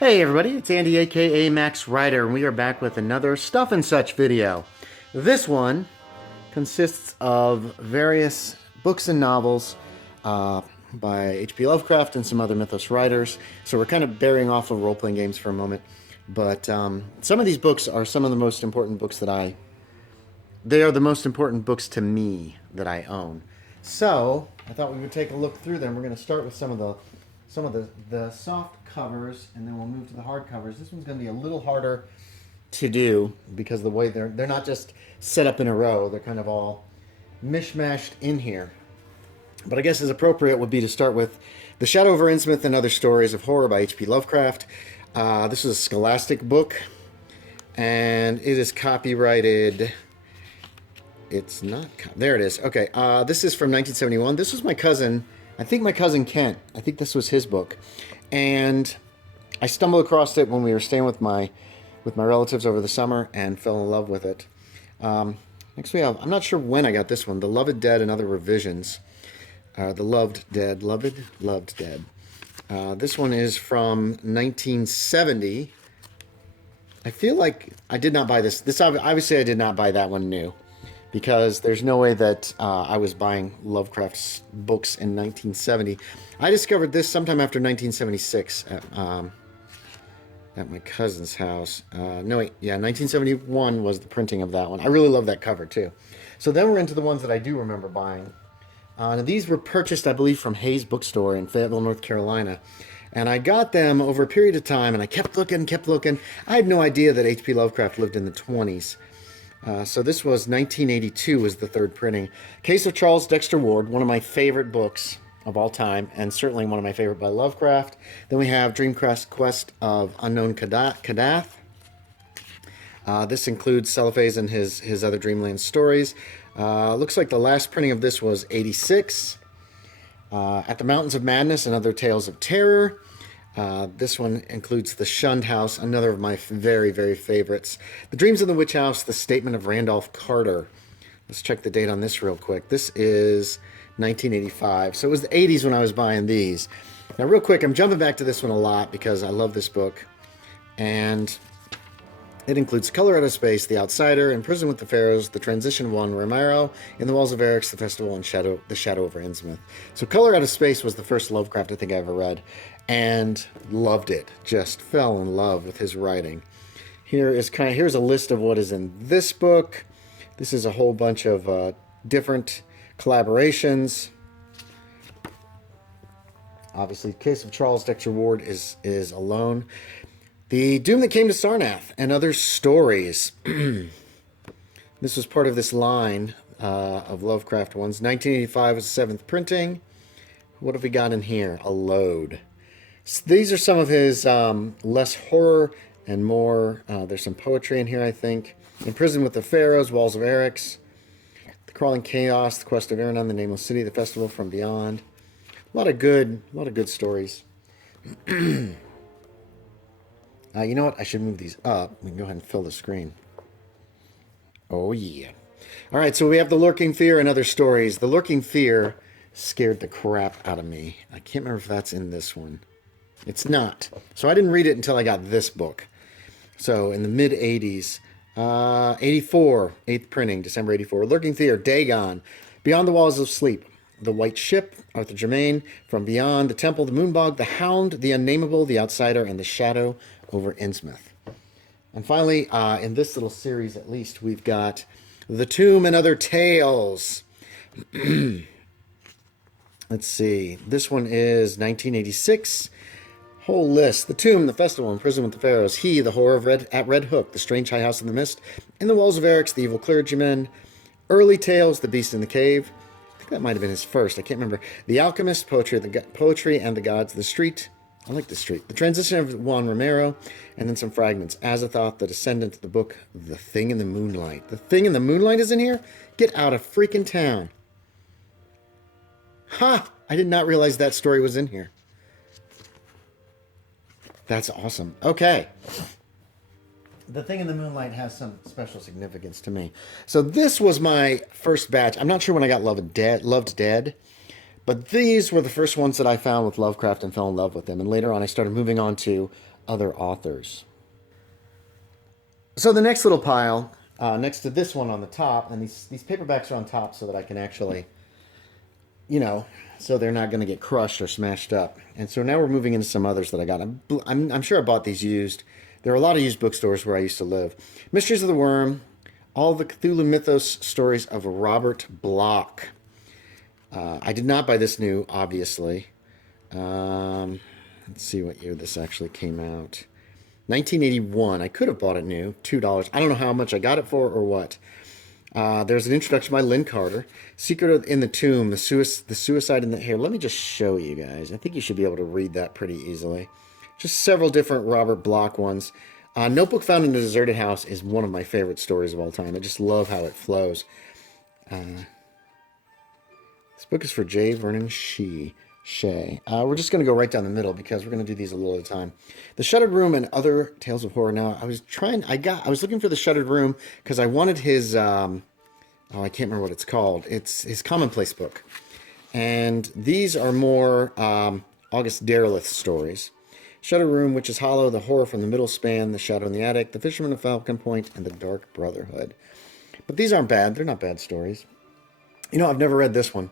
Hey everybody, it's Andy aka Max Ryder, and we are back with another Stuff and Such video. This one consists of various books and novels by H.P. Lovecraft and some other Mythos writers. So we're kind of bearing off of role-playing games for a moment. But some of these books are some of the most important books they are the most important books to me that I own. So I thought we would take a look through them. We're going to start with some of the soft covers, and then we'll move to the hard covers. This one's going to be a little harder to do because the way they're not just set up in a row; they're kind of all mishmashed in here. But I guess as appropriate would be to start with The Shadow over Innsmouth and Other Stories of Horror by H.P. Lovecraft. This is a Scholastic book, and it is copyrighted. It's not. There it is. Okay. This is from 1971. This was my cousin. I think my cousin Kent. I think this was his book, and I stumbled across it when we were staying with my relatives over the summer and fell in love with it. Next we have. I'm not sure when I got this one. The Loved Dead and Other Revisions. The Loved Dead. Loved Dead. This one is from 1970. I feel like I did not buy this. Obviously I did not buy that one new, because there's no way that I was buying Lovecraft's books in 1970. I discovered this sometime after 1976 at my cousin's house. No, wait, yeah, 1971 was the printing of that one. I really love that cover, too. So then we're into the ones that I do remember buying. And these were purchased, I believe, from Hayes Bookstore in Fayetteville, North Carolina. And I got them over a period of time, and I kept looking. I had no idea that H.P. Lovecraft lived in the 20s. So this was 1982 was the third printing. Case of Charles Dexter Ward, one of my favorite books of all time, and certainly one of my favorite by Lovecraft. Then we have Dreamcast Quest of Unknown Kadath. This includes Celiphaze and his other Dreamland stories. Looks like the last printing of this was 86. At the Mountains of Madness and Other Tales of Terror. This one includes The Shunned House, another of my very, very favorites. The Dreams of the Witch House, The Statement of Randolph Carter. Let's check the date on this real quick. This is 1985. So it was the 80s when I was buying these. Now, real quick, I'm jumping back to this one a lot because I love this book. And it includes Color Out of Space, The Outsider, In Prison with the Pharaohs, The Transition of Juan Romero, In the Walls of Eric's, The Festival, and The Shadow over Innsmouth. So Color Out of Space was the first Lovecraft I think I ever read, and loved it. Just fell in love with his writing. Here's a list of what is in this book. This is a whole bunch of different collaborations. Obviously, Case of Charles Dexter Ward is alone. The Doom That Came to Sarnath and Other Stories. This was part of this line of Lovecraft ones. 1985 was the seventh printing. What have we got in here? A load. So these are some of his less horror and more. There's some poetry in here, I think. In Prison with the Pharaohs, Walls of Eric's, The Crawling Chaos, The Quest of Aranon, The Nameless City, The Festival from Beyond. A lot of good stories. You know what? I should move these up. We can go ahead and fill the screen. Oh, yeah. All right, so we have The Lurking Fear and Other Stories. The Lurking Fear scared the crap out of me. I can't remember if that's in this one. It's not. So I didn't read it until I got this book. So in the mid-80s, 84, 8th printing, December 84. Lurking Fear, Dagon, Beyond the Walls of Sleep, The White Ship, Arthur Germain, From Beyond, The Temple, The Moonbog, The Hound, The Unnameable, The Outsider, and The Shadow over Innsmouth. And finally, in this little series at least, we've got The Tomb and Other Tales. Let's see. This one is 1986. Whole list. The Tomb, The Festival, In Prison with the Pharaohs, He, The Horror of at Red Hook, The Strange High House in the Mist, In the Walls of Eric's, The Evil Clergyman, Early Tales, The Beast in the Cave. I think that might have been his first. I can't remember. The Alchemist, Poetry and the Gods, The Street. I like The Street. The Transition of Juan Romero, and then some fragments. Azathoth, The Descendant, the book The Thing in the Moonlight. The Thing in the Moonlight is in here? Get out of freaking town. Ha! I did not realize that story was in here. That's awesome. Okay. The Thing in the Moonlight has some special significance to me. So this was my first batch. I'm not sure when I got Loved Dead. But these were the first ones that I found with Lovecraft and fell in love with them. And later on, I started moving on to other authors. So the next little pile, next to this one on the top, and these paperbacks are on top so that I can actually, so they're not going to get crushed or smashed up. And so now we're moving into some others that I got. I'm sure I bought these used. There are a lot of used bookstores where I used to live. Mysteries of the Worm, all the Cthulhu Mythos stories of Robert Bloch. I did not buy this new, obviously. Let's see what year this actually came out. 1981. I could have bought it new, $2. I don't know how much I got it for or what. There's an introduction by Lynn Carter. Secret in the Tomb, the suicide in the hair. Let me just show you guys. I think you should be able to read that pretty easily. Just several different Robert Bloch ones. Notebook Found in a Deserted House is one of my favorite stories of all time. I just love how it flows. This book is for J. Vernon Shea. We're just going to go right down the middle because we're going to do these a little at a time. The Shuttered Room and Other Tales of Horror. Now, I was looking for The Shuttered Room because I wanted his, I can't remember what it's called. It's his commonplace book. And these are more August Derleth stories. Shuttered Room, Witch's Hollow, The Horror from the Middle Span, The Shadow in the Attic, The Fisherman of Falcon Point, and The Dark Brotherhood. But these aren't bad. They're not bad stories. I've never read this one.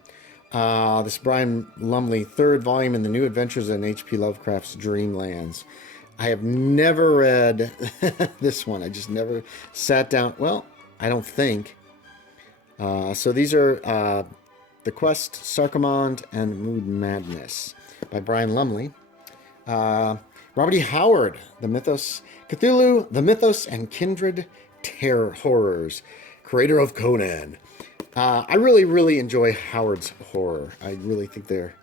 This Brian Lumley, third volume in the New Adventures in H.P. Lovecraft's Dreamlands. I have never read this one. I just never sat down. Well, I don't think. So these are The Quest, Sarcomand, and Mood Madness by Brian Lumley. Robert E. Howard, The Mythos, Cthulhu, The Mythos, and Kindred Terror Horrors, creator of Conan. I really, really enjoy Howard's horror. I really think they're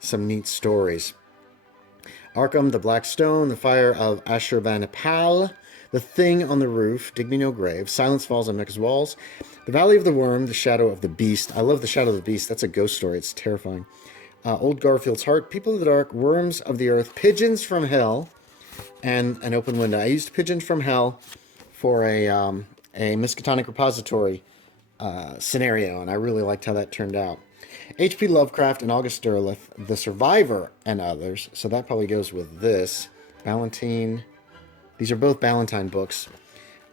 some neat stories. Arkham, The Black Stone, The Fire of Ashurbanipal, The Thing on the Roof, Dig Me No Grave, Silence Falls on Mecca's Walls, The Valley of the Worm, The Shadow of the Beast. I love The Shadow of the Beast. That's a ghost story. It's terrifying. Old Garfield's Heart, People of the Dark, Worms of the Earth, Pigeons from Hell, and An Open Window. I used Pigeons from Hell for a Miskatonic repository scenario, and I really liked how that turned out. H.P. Lovecraft and August Derleth, The Survivor and Others. So that probably goes with this. Ballantine. These are both Ballantine books.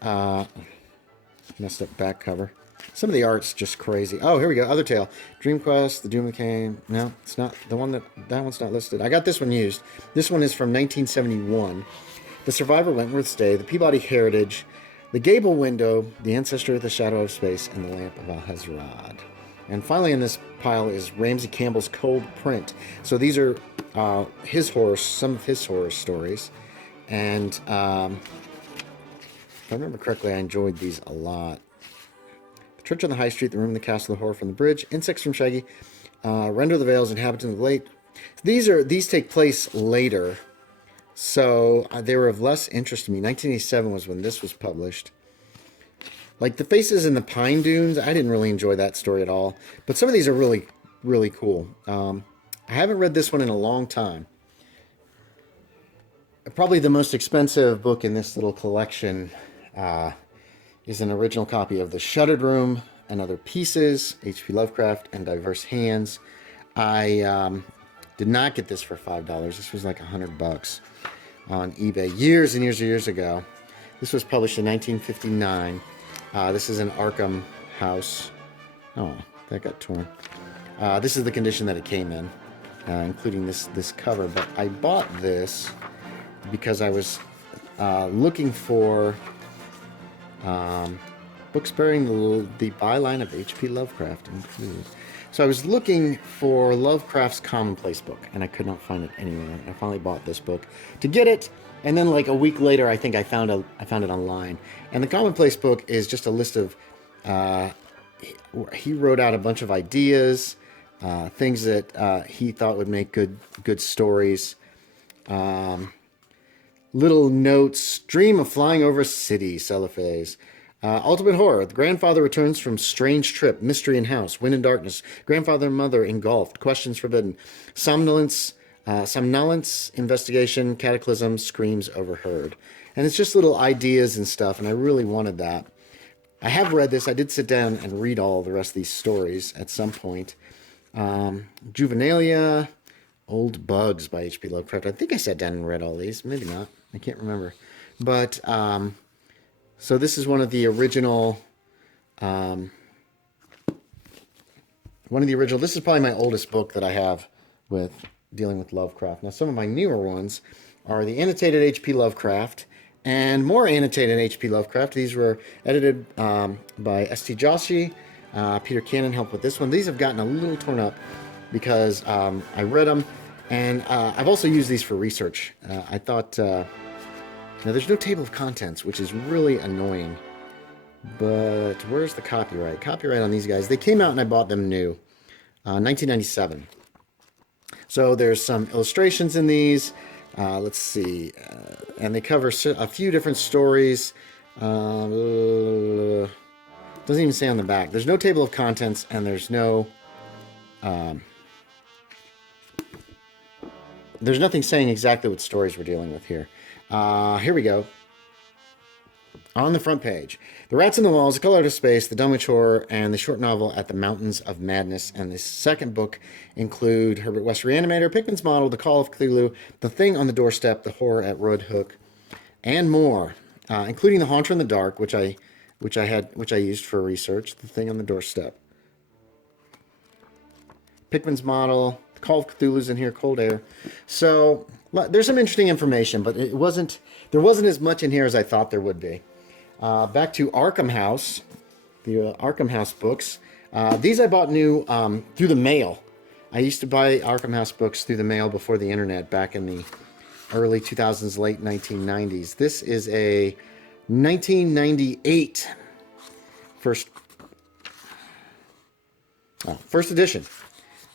Messed up back cover. Some of the art's just crazy. Oh, here we go. Other Tale. Dream Quest, The Doom of Cain. No, it's not. That one's not listed. I got this one used. This one is from 1971. The Survivor Wentworth's Day, The Peabody Heritage, The Gable Window, The Ancestor of the Shadow of Space, and The Lamp of Alhazrad. And finally in this pile is Ramsey Campbell's Cold Print. So these are some of his horror stories. And if I remember correctly, I enjoyed these a lot. The Church on the High Street, The Room in the Castle, The Horror from the Bridge, Insects from Shaggy, Render the Veils, Inhabitants of the Late. These take place later. So they were of less interest to me. 1987 was when this was published. Like The Faces in the Pine Dunes, I didn't really enjoy that story at all. But some of these are really, really cool. I haven't read this one in a long time. Probably the most expensive book in this little collection is an original copy of The Shuttered Room and Other Pieces, H.P. Lovecraft, and Diverse Hands. I did not get this for $5. This was like $100 on eBay years and years and years ago. This was published in 1959. This is an Arkham house. Oh, that got torn. This is the condition that it came in, including this cover. But I bought this because I was looking for books bearing the byline of H.P. Lovecraft included. So I was looking for Lovecraft's Commonplace book, and I could not find it anywhere. And I finally bought this book to get it, and then like a week later, I think I found it online. And the Commonplace book is just a list of he wrote out a bunch of ideas, things that he thought would make good stories. Little notes, Dream of Flying Over a City, Cellophase. Ultimate Horror, The Grandfather Returns from Strange Trip, Mystery in House, Wind and Darkness, Grandfather and Mother Engulfed, Questions Forbidden, Somnolence, Investigation, Cataclysm, Screams Overheard. And it's just little ideas and stuff, and I really wanted that. I have read this. I did sit down and read all the rest of these stories at some point. Juvenalia, Old Bugs by H.P. Lovecraft. I think I sat down and read all these. Maybe not. I can't remember. But, so this is one of the original, this is probably my oldest book that I have with dealing with Lovecraft. Now, some of my newer ones are the annotated H.P. Lovecraft and more annotated H.P. Lovecraft. These were edited by S.T. Joshi. Peter Cannon helped with this one. These have gotten a little torn up because I read them, and I've also used these for research. I thought, now there's no table of contents, which is really annoying. But where's the copyright? Copyright on these guys. They came out and I bought them new. 1997. So there's some illustrations in these. Let's see. And they cover a few different stories. Doesn't even say on the back. There's no table of contents and there's no... there's nothing saying exactly what stories we're dealing with here. Here we go. On the front page, The Rats in the Walls, The Color Out of Space, The Dunwich Horror, and the short novel At the Mountains of Madness. And the second book include Herbert West Reanimator, Pickman's Model, The Call of Cthulhu, The Thing on the Doorstep, The Horror at Red Hook, and more, including The Haunter in the Dark, which I used for research. The Thing on the Doorstep, Pickman's Model, The Call of Cthulhu's in here, Cold Air. So there's some interesting information, but there wasn't as much in here as I thought there would be. Back to Arkham House, the Arkham House books. These I bought new through the mail. I used to buy Arkham House books through the mail before the internet back in the early 2000s, late 1990s. This is a 1998 first edition.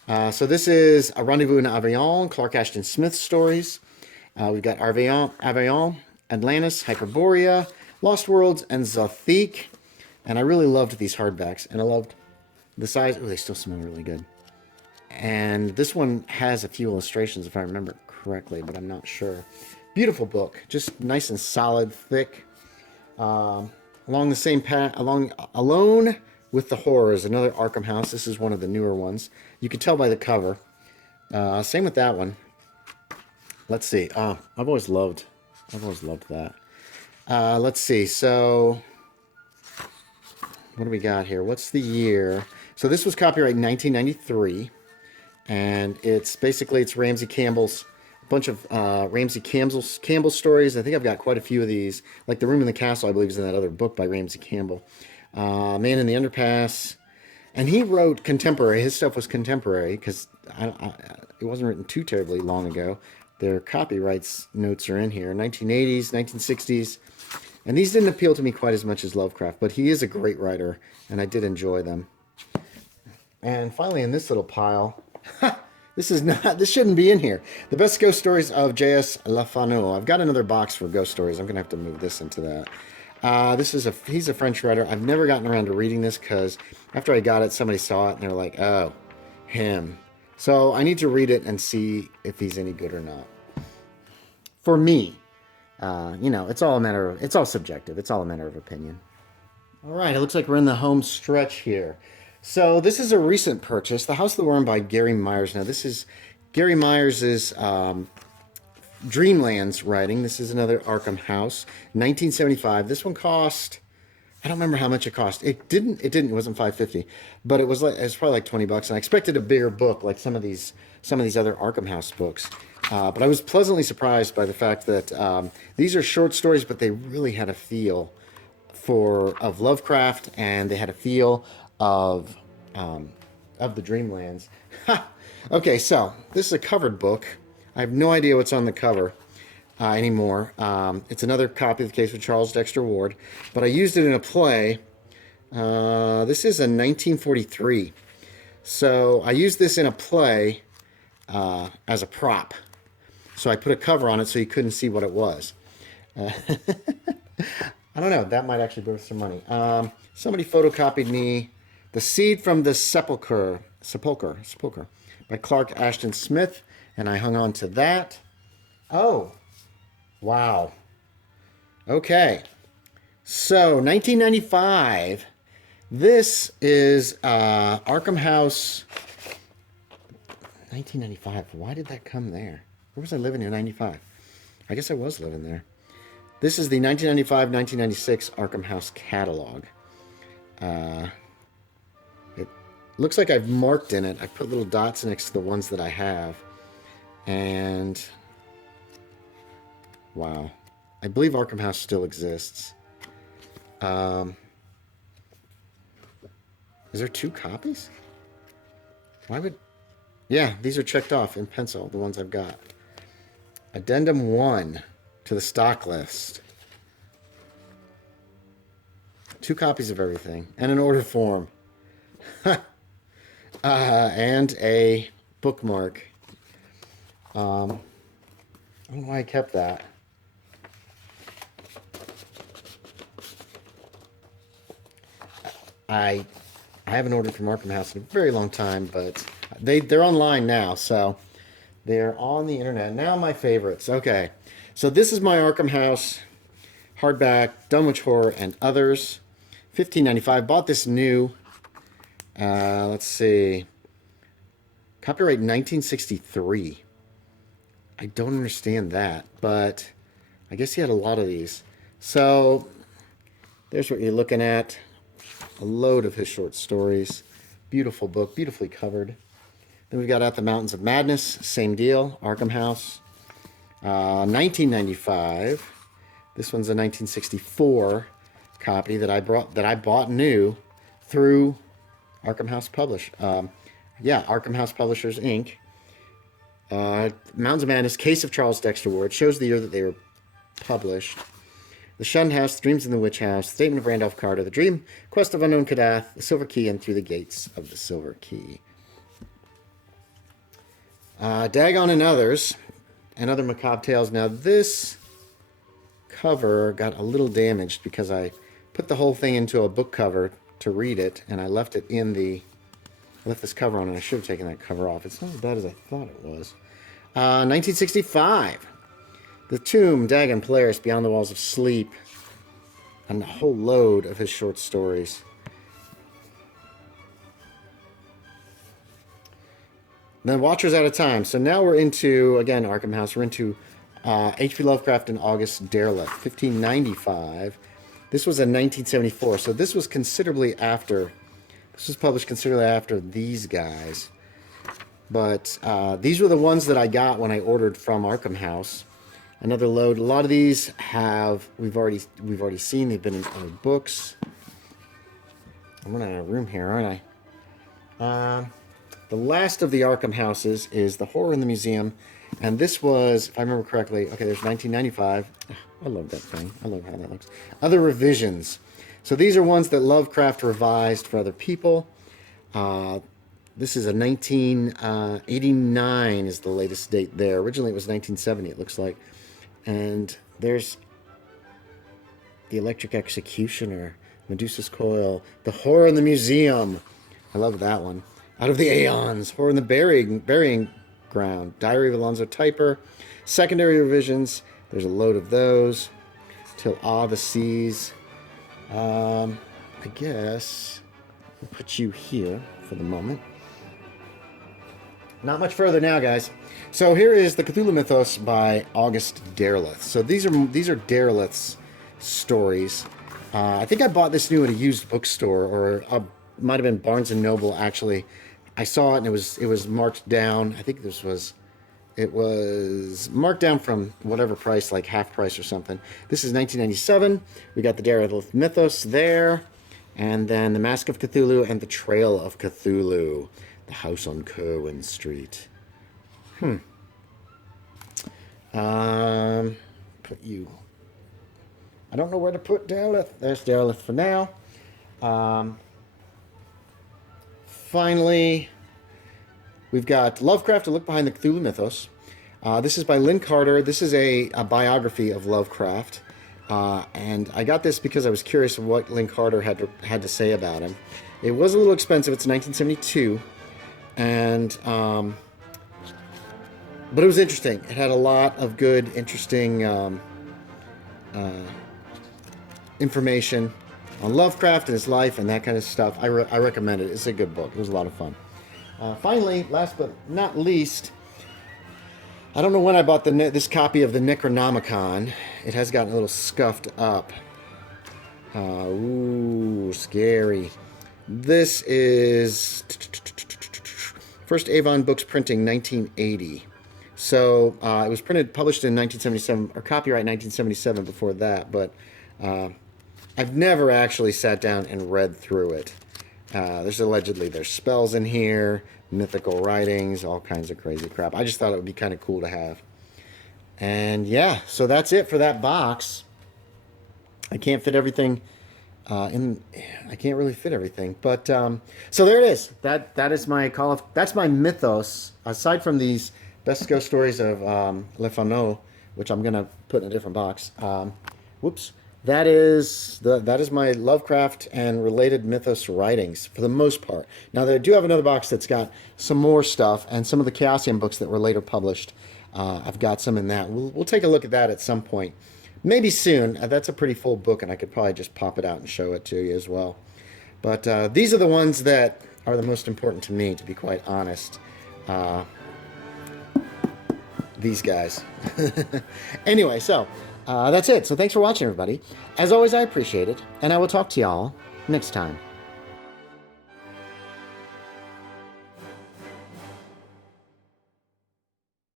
So this is A Rendezvous in Avion, Clark Ashton Smith stories. We've got Avion, Atlantis, Hyperborea, Lost Worlds, and Zothique. And I really loved these hardbacks. And I loved the size. Oh, they still smell really good. And this one has a few illustrations, if I remember correctly, but I'm not sure. Beautiful book. Just nice and solid, thick. Along the same path, Alone with the Horror is another Arkham House. This is one of the newer ones. You can tell by the cover. Same with that one. Let's see. I've always loved that. Let's see. So, what do we got here? What's the year? So this was copyright 1993, and it's Ramsey Campbell's bunch of Ramsey Campbell stories. I think I've got quite a few of these. Like The Room in the Castle, I believe, is in that other book by Ramsey Campbell. Man in the Underpass, and he wrote contemporary. His stuff was contemporary because it wasn't written too terribly long ago. Their copyrights notes are in here. 1980s, 1960s. And these didn't appeal to me quite as much as Lovecraft, but he is a great writer, and I did enjoy them. And finally, in this little pile, this shouldn't be in here. The Best Ghost Stories of J.S. Lafano. I've got another box for ghost stories. I'm going to have to move this into that. He's a French writer. I've never gotten around to reading this because after I got it, somebody saw it, and they're like, oh, him. So I need to read it and see if he's any good or not. For me. It's all subjective. It's all a matter of opinion. All right, it looks like we're in the home stretch here. So this is a recent purchase, The House of the Worm by Gary Myers. Now this is Gary Myers' Dreamlands writing. This is another Arkham House, 1975. This one cost, I don't remember how much it cost. It wasn't $5.50, but it was probably like $20. And I expected a bigger book like some of these other Arkham House books. But I was pleasantly surprised by the fact that these are short stories, but they really had a feel of Lovecraft, and they had a feel of the Dreamlands. Okay, so this is a covered book. I have no idea what's on the cover anymore. It's another copy of The Case of Charles Dexter Ward, but I used it in a play. This is a 1943. So I used this in a play as a prop. So I put a cover on it so you couldn't see what it was. I don't know. That might actually be worth some money. Somebody photocopied me The Seed from the Sepulchre by Clark Ashton Smith, and I hung on to that. Oh, wow. Okay. So, 1995. This is Arkham House. 1995. Why did that come there? Where was I living in 95? I guess I was living there. This is the 1995-1996 Arkham House catalog. It looks like I've marked in it. I put little dots next to the ones that I have. And wow. I believe Arkham House still exists. Is there 2 copies? Why would... Yeah, these are checked off in pencil, the ones I've got. Addendum 1 to the stock list. 2 copies of everything. And an order form. And a bookmark. I don't know why I kept that. I haven't ordered from Arkham House in a very long time, but they're online now, so they're on the internet. Now my favorites. Okay, so this is my Arkham House hardback, Dunwich Horror and Others, $15.95. Bought this new. Let's see, copyright 1963. I don't understand that, but I guess he had a lot of these. So there's what you're looking at. A load of his short stories. Beautiful book, beautifully covered. Then we've got At the Mountains of Madness, same deal, Arkham House. 1995. This one's a 1964 copy that I bought new through Arkham House Arkham House Publishers Inc. Mountains of Madness, Case of Charles Dexter Ward. Shows the year that they were published. The Shunned House, Dreams in the Witch House, Statement of Randolph Carter, The Dream, Quest of Unknown Kadath, The Silver Key, and Through the Gates of the Silver Key. Dagon and Others, and Other Macabre Tales. Now this cover got a little damaged because I put the whole thing into a book cover to read it, and I left it in the... I left this cover on, and I should have taken that cover off. It's not as bad as I thought it was. 1965. The Tomb, Dagon, Polaris, Beyond the Walls of Sleep, and a whole load of his short stories. Then Watchers Out of Time. So now we're into, again, Arkham House. We're into H.P. Lovecraft and August Derleth, 1595. This was in 1974, so this was considerably after. This was published considerably after these guys. But these were the ones that I got when I ordered from Arkham House. Another load. A lot of these have we've already seen. They've been in other books. I'm running out of room here, aren't I? The last of the Arkham houses is The Horror in the Museum, and this was, if I remember correctly, okay, there's 1995. I love that thing. I love how that looks. Other revisions. So these are ones that Lovecraft revised for other people. This is a 1989 is the latest date there. Originally it was 1970, it looks like. And there's The Electric Executioner, Medusa's Coil, The Horror in the Museum. I love that one. Out of the Aeons, Horror in the Burying Ground, Diary of Alonzo Typer, secondary revisions. There's a load of those. Till Awe the Seas. I guess we'll put you here for the moment. Not much further now, guys. So here is the Cthulhu Mythos by August Derleth. So these are Derleth's stories. I think I bought this new at a used bookstore, or might have been Barnes and Noble. Actually, I saw it and it was marked down. I think it was marked down from whatever price, like half price or something. This is 1997. We got the Derleth Mythos there, and then the Mask of Cthulhu and the Trail of Cthulhu. The House on Kerwin Street. Put you... I don't know where to put Derleth. There's Derleth for now. Finally, we've got Lovecraft, A Look Behind the Cthulhu Mythos. This is by Lynn Carter. This is a biography of Lovecraft. And I got this because I was curious of what Lynn Carter had to say about him. It was a little expensive. It's 1972. And but it was interesting. It had a lot of good, interesting information on Lovecraft and his life and that kind of stuff. I recommend it. It's a good book. It was a lot of fun. Finally, last but not least, I don't know when I bought this copy of the Necronomicon. It has gotten a little scuffed up. Ooh, scary. This is first Avon Books printing, 1980. So it was published in 1977, or copyright 1977 before that, but I've never actually sat down and read through it. There's spells in here, mythical writings, all kinds of crazy crap. I just thought it would be kind of cool to have. And yeah, so that's it for that box. I can't fit everything I can't really fit everything, but so there it is. That is my that's my Mythos. Aside from these best ghost stories of Le Fano, which I'm gonna put in a different box. Whoops. That is my Lovecraft and related Mythos writings for the most part. Now, I do have another box that's got some more stuff and some of the Chaosium books that were later published. I've got some in that. We'll take a look at that at some point. Maybe soon. That's a pretty full book, and I could probably just pop it out and show it to you as well. But these are the ones that are the most important to me, to be quite honest. These guys. Anyway, so that's it. So thanks for watching, everybody. As always, I appreciate it, and I will talk to y'all next time.